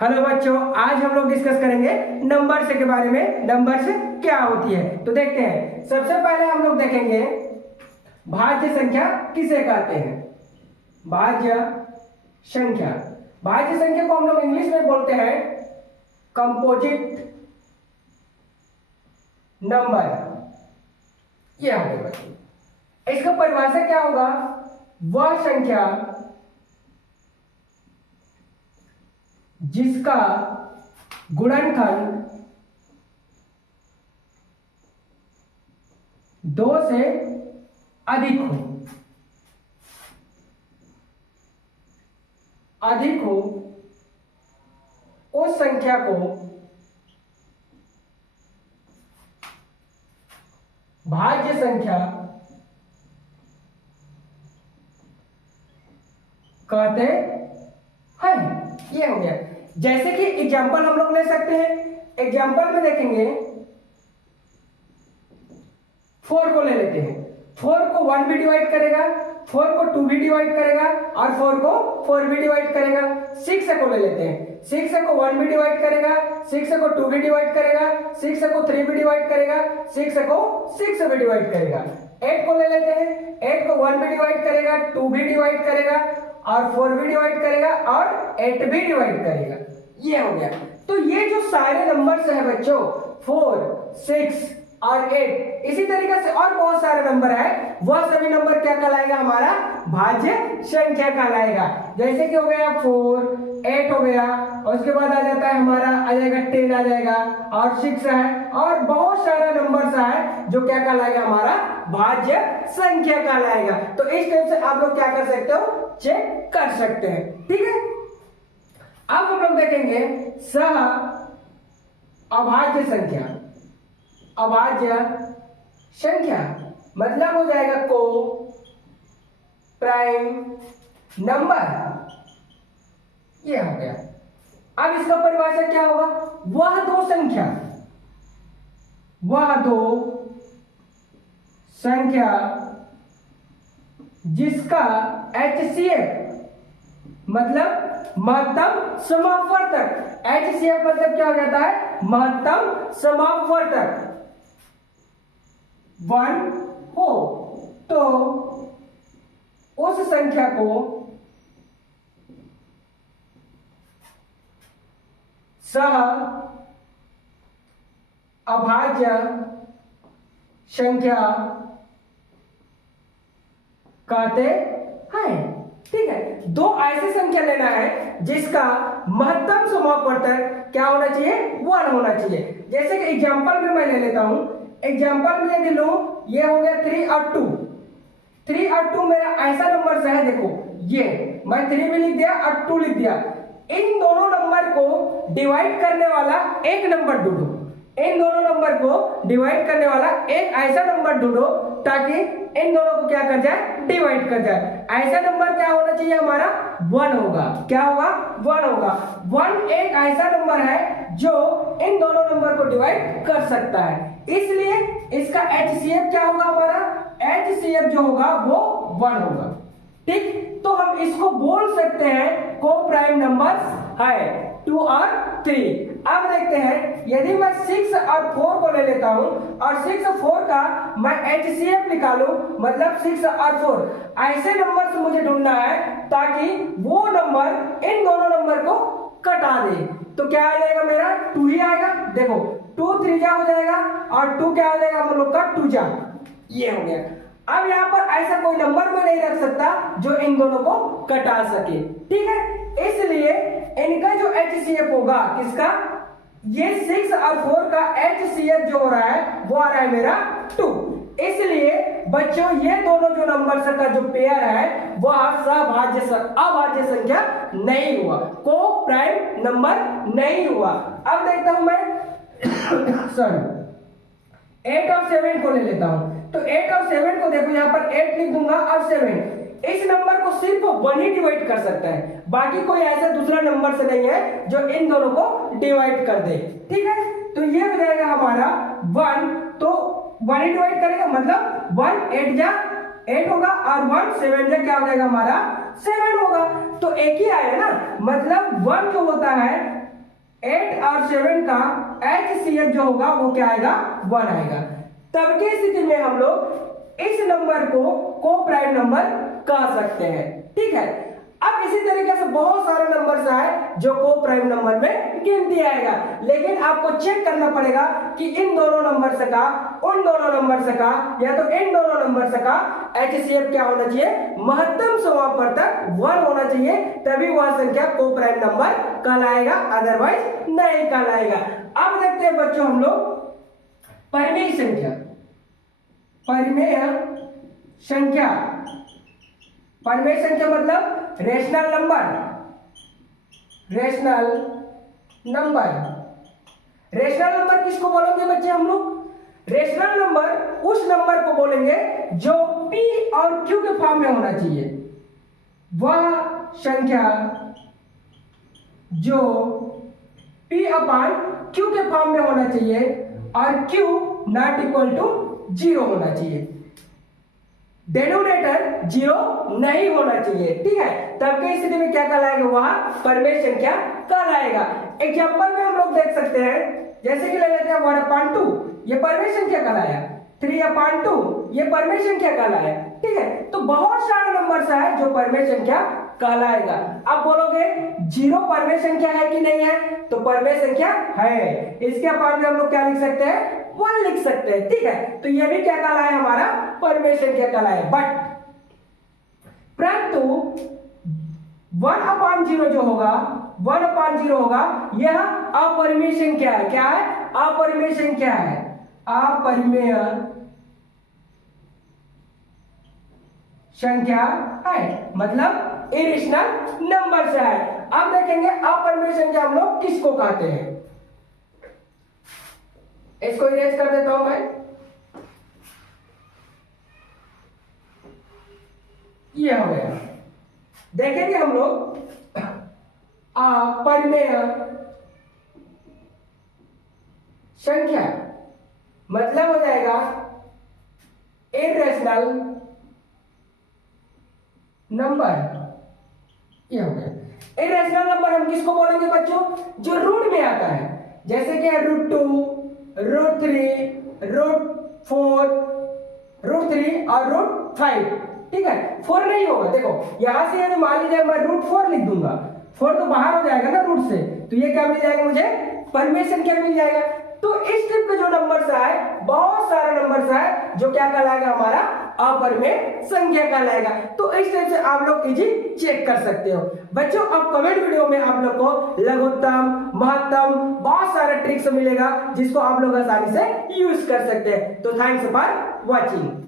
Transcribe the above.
Hello बच्चों, आज हम लोग डिस्कस करेंगे नंबर्स के बारे में। नंबर्स क्या होती है तो देखते हैं। सबसे पहले हम लोग देखेंगे भाज्य संख्या किसे कहते हैं। भाज्य संख्या, भाज्य संख्या को हम लोग इंग्लिश में बोलते हैं कंपोजिट नंबर। ये हो गया बच्चों। इसका परिभाषा क्या होगा? वह संख्या जिसका गुणनखंड 2 से अधिक हो उस संख्या को भाज्य संख्या कहते हैं। ये हो गया। जैसे कि एग्जाम्पल हम लोग ले सकते हैं। एग्जाम्पल में देखेंगे 4 को ले लेते हैं। 4 को 1 भी डिवाइड करेगा, 4 को 2 भी डिवाइड करेगा और 4 को 4 भी डिवाइड करेगा। 6 को ले लेते हैं। 6 को 1 भी डिवाइड करेगा, 6 को 2 भी डिवाइड करेगा, 6 को 3 भी डिवाइड करेगा, 6 को 6 भी डिवाइड करेगा। 8 को ले लेते हैं। 8 को 1 भी डिवाइड करेगा, 2 भी डिवाइड करेगा और 4 भी डिवाइड करेगा और 8 भी डिवाइड करेगा। ये हो गया। तो ये जो सारे नंबर्स है बच्चों 4, 6 और 8, इसी तरीके से और बहुत सारे नंबर है, वह सभी नंबर क्या कहलाएगा? हमारा भाज्य संख्या कहलाएगा। जैसे कि हो गया 4, 8 हो गया और उसके बाद आ जाता है हमारा आ जाएगा 10 आ जाएगा और 6 है और बहुत सारा नंबर्स है जो क्या कहलाएगा? हमारा भाज्य संख्या कहलाएगा। तो इस टाइप से आप लोग क्या कर सकते हो? चेक कर सकते हैं। ठीक है। अब हम लोग देखेंगे सह अभाज्य संख्या। अभाज्य संख्या मतलब हो जाएगा को प्राइम नंबर। ये हो गया। अब इसका परिभाषा क्या होगा? वह दो संख्या जिसका HCF मतलब महत्तम समापवर्तक। HCF मतलब क्या हो जाता है? महत्तम समापवर्तक 1 हो तो उस संख्या को सह अभाज्य संख्या कहते हैं। ठीक है। दो ऐसी संख्या लेना है जिसका महत्तम समापवर्तक क्या होना चाहिए? 1 होना चाहिए। जैसे कि एग्जांपल में मैं ले लेता हूं। एग्जांपल में यदि लूं, ये हो गया 3 और 2। 3 और 2 मेरा ऐसा नंबर है, देखो ये मैं 3 भी लिख दिया और 2 लिख दिया। इन दोनों नंबर को डिवाइड करने वाला एक नंबर ढूंढो। इन दोनों नंबर को डिवाइड करने वाला एक ऐसा नंबर ढूंढो ताकि इन दोनों को क्या कर जाए? डिवाइड कर जाए। ऐसा नंबर क्या होना चाहिए? हमारा 1 होगा। क्या होगा? 1 होगा। 1 एक ऐसा नंबर है जो इन दोनों नंबर को डिवाइड कर सकता है, इसलिए इसका HCF क्या होगा? हमारा HCF जो होगा वो 1 होगा। ठीक। तो हम इसको बोल सकते हैं को प्राइम नंबर्स है 2 और 3। अब देखते हैं यदि मैं 6 और 4 को ले लेता हूं और 6 और 4 का मैं HCF निकालूं मतलब 6 और 4 ऐसे नंबर से मुझे ढूंढना है ताकि वो नंबर इन दोनों नंबर को कटा दे। तो क्या आ जाएगा? मेरा 2 ही आएगा। देखो 2 3 जा हो जाएगा और 2 क्या हो जाएगा? हम लोग का 2 जा। ये हो गया। अब यहाँ पर ऐसा कोई नंबर में नहीं रख सकता जो इन दोनों को कटा सके। ठीक है। इसलिए इनका जो HCF होगा किसका? ये 6 और 4 का HCF जो हो रहा है वो आ रहा है मेरा 2। इसलिए बच्चों ये दोनों जो नंबर का जो पेयर है वो अभाज्य संख्या नहीं हुआ, को प्राइम नंबर नहीं हुआ। अब देखता हूं मैं सॉरी 8 और 7 को ले लेता हूं। तो 8 और 7 को देखो, यहां पर 8 लिख दूंगा और 7। इस नंबर को सिर्फ 1 ही डिवाइड कर सकता है, बाकी कोई ऐसा दूसरा नंबर से नहीं है जो इन दोनों को डिवाइड कर दे। ठीक है। तो ये हो जाएगा हमारा 1, तो 1 ही डिवाइड करेगा मतलब 1 8 जा 8 होगा और 1 7 जा क्या हो जाएगा? हमारा 7 होगा। तो एक ही आया ना, मतलब 1 जो होता है 8 और 7 का HCF जो होगा वो क्या आएगा, 1 आएगा। तब की स्थिति में हम लोग इस नंबर को को-प्राइम नंबर कह सकते हैं। ठीक है, अब इसी तरीके से बहुत सारे नंबर्स आए जो को-प्राइम नंबर में गिनती आएगा, लेकिन आपको चेक करना पड़ेगा कि इन दोनों नंबर से का, उन दोनों नंबर से का, या तो इन दोनों नंबर से का HCF क्या होना चाहिए, महत्तम समापवर्तक 1 होना चाहिए, तभी वह संख्या को-प्राइम नंबर कहलाएगा, अदरवाइज नहीं कहलाएगा। अब देखते हैं बच्चों हम लोग परिमेय संख्या। परिमेय संख्या, परिमेय संख्या मतलब rational number. Rational number, rational number किसको बोलेंगे बच्चे हम लोग, रेशनल नंबर उस नंबर को बोलेंगे जो P और Q के फॉर्म में होना चाहिए। वह संख्या जो P अपान Q के फॉर्म में होना चाहिए और Q नॉट इक्वल टू 0 होना चाहिए, डेनोमिनेटर 0 नहीं होना चाहिए। ठीक है, तब की स्थिति में क्या कहलाएगा, वह परिमेय संख्या कहलाएगा। एग्जांपल में हम लोग देख सकते हैं, जैसे कि ले लेते हैं 1/2, ये परिमेय संख्या कहलाया, 3/2 ये परिमेय संख्या कहलाया। ठीक है, तो बहुत सारे नंबर्स है जो परिमेय संख्या कहलाएगा। अब बोलोगे 0 परिमेय संख्या है कि नहीं है, तो परिमेय संख्या है, इसके अपान में हम लोग क्या लिख सकते हैं, 1 लिख सकते हैं। ठीक है, तो ये भी क्या कहलाया, हमारा परिमेय संख्या कहलाया। बट परंतु 1/0 जो होगा, 1/0 होगा, यह अपरिमेय संख्या है। क्या है, अपरिमेय संख्या है, अपरिमेय संख्या है, मतलब इरेशनल नंबर से है। अब देखेंगे अपरिमेय संख्या हम लोग किसको कहते हैं। इसको इरेज कर देता हूं मैं, ये हो गया। देखेंगे हम लोग अपरिमेय संख्या मतलब हो जाएगा इरेशनल नंबर, ये हो गया। इरेशनल नंबर हम किसको बोलेंगे बच्चों, जो रूट में आता है, जैसे कि √2, √3, √4, √3 और √5। ठीक है, 4 नहीं होगा। देखो यहां से यदि मान लीजिए मैं √4 लिख दूंगा, 4 तो बाहर हो जाएगा ना रूट से, तो ये क्या मिल जाएगा मुझे, परिमेय संख्या मिल जाएगा। तो इस टाइप के जो नंबर्स आए, बहुत सारे नंबर्स आए जो क्या कहलाएगा, हमारा अपरिमेय संख्या कहलाएगा। तो इस टाइप से आप लोग इजी चेक कर सकते हो बच्चों। अब कमेंट वीडियो में आप लोग को लघुत्तम, महत्तम, बहुत सारे ट्रिक्स मिलेगा जिसको आप लोग आसानी से यूज कर सकते हैं। तो थैंक्स फॉर वॉचिंग।